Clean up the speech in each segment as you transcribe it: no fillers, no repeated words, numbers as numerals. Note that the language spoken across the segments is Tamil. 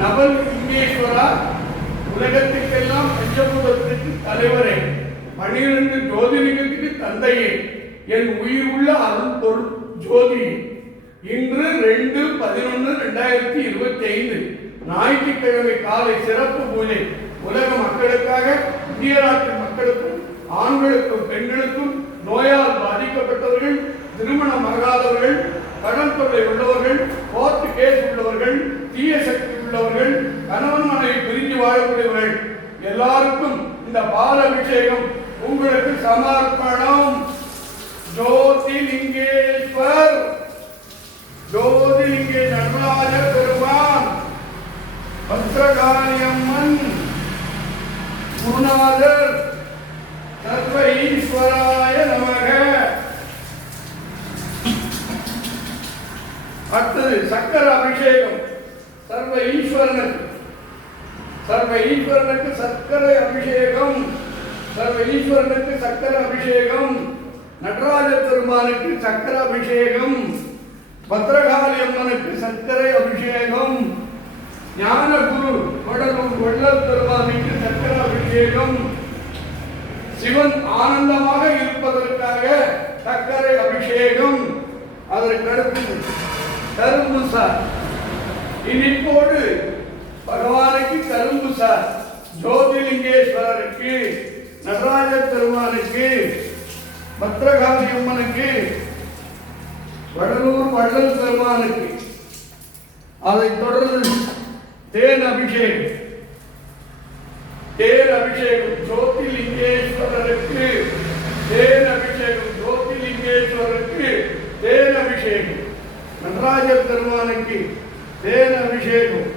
நவல் லிங்கேஸ்வரா, உலகத்துக்கெல்லாம் பஞ்சபூதத்துக்கு தலைவரே, 12 ஜோதிலிங்கத்துக்கு தந்தையே, என் உயிர் உள்ள அருள் பொருள் ஜோதி. இன்று 2/11/2025 ஞாயிற்றுக்கிழமை காலை சிறப்பு பூஜை. உலக மக்களுக்காக, இந்திய நாட்டு மக்களுக்கும், ஆண்களுக்கும் பெண்களுக்கும், நோயால் பாதிக்கப்பட்டவர்கள், திருமணமாகாதவர்கள், கடன் தொல்லை உள்ளவர்கள், கோர்ட்டு கேஸ் உள்ளவர்கள், தீய சக்தி உள்ளவர்கள், கணவன் மனைவி பிரிஞ்சு வாழக்கூடியவர்கள் எல்லாருக்கும் இந்த பால் அபிஷேகம் உங்களுக்கு சமர்ப்பணம். ஜோதிலிங்கேஸ்வர், ஜோதிலிங்கே நடராஜ பெருமான், பத்ரகாளியம்மன், குருநாதர், சர்வ ஈஸ்வராய நமக. அடுத்தது சக்கர அபிஷேகம். சர்வ ஈஸ்வரனுக்கு, சர்வ ஈஸ்வரனுக்கு சர்க்கரை அபிஷேகம். சர்வ ஈஸ்வரனுக்கு சக்கர அபிஷேகம். நடராஜ பெருமானுக்கு சக்கர அபிஷேகம். பத்ரகாளி அம்மனுக்கு சர்க்கரை அபிஷேகம். ஞான குரு வடலூர் வள்ளல் பெருமானுக்கு சக்கர அபிஷேகம். சிவன் ஆனந்தமாக இருப்பதற்காக சர்க்கரை அபிஷேகம். அதற்கடுத்து கரும்பு சார். இனிப்போடு பகவானுக்கு கரும்பு சார். ஜோதிலிங்கேஸ்வரருக்கு, நடராஜ பெருமானுக்கு, பத்ரகாளி அம்மனுக்கு, வடலூர் வள்ளல் பெருமானுக்கு. அதைத் தொடர்ந்து தேன் அபிஷேகம். தேன் அபிஷேகம் ஜோதிலிங்கேஸ்வரருக்கு. தேன் அபிஷேகம் ஜோதிலிங்கேஸ்வரருக்கு. தேன் அபிஷேகம். நடராஜ பெருமானுக்கு தேன் அபிஷேகம்.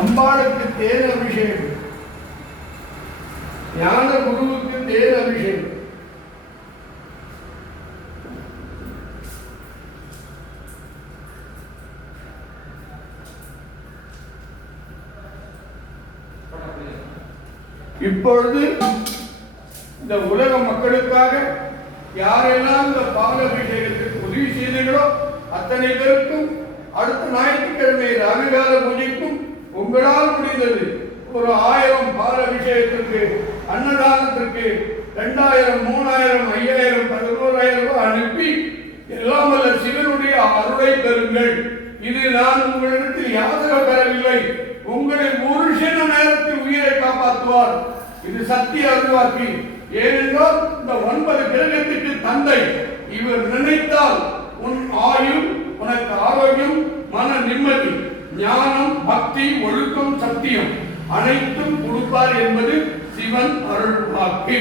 அம்பாளுக்கு தேன் அபிஷேகம். ஞான குருவுக்கு தேன் அபிஷேகம். இப்பொழுது இந்த உலக மக்களுக்காக யாரெல்லாம் இந்த பாலாபிஷேகத்திற்கு உதவி செய்தீர்களோ அத்தனை பேருக்கும் அடுத்த ஞாயிற்றுக்கிழமை ராககால பூஜைக்கும் உங்களால் முடிந்தது ஒரு 1000 பாலாபிஷேகத்திற்கு, அன்னதானத்திற்கு 2000, 3000, 5000, 11,000 ரூபாய் அனுப்பி எல்லாம் வல்ல சிவனுடைய அருளை பெறுங்கள். இது நான் உங்களிடத்தில் யாதக பெறவில்லை. உங்களை ஒரு சில நேரத்தில் உயிரை காப்பாற்றுவார். இது சத்திய அருள்வாக்கு. ஏனென்றால் இந்த 9 கிரகத்துக்கு தந்தை. இவர் நினைத்தால் உன் ஆயுள், உனக்கு ஆரோக்கியம், மன நிம்மதி, ஞானம், பக்தி, ஒழுக்கம், சத்தியம் அனைத்தும் கொடுப்பார் என்பது சிவன் அருள்வாக்கு.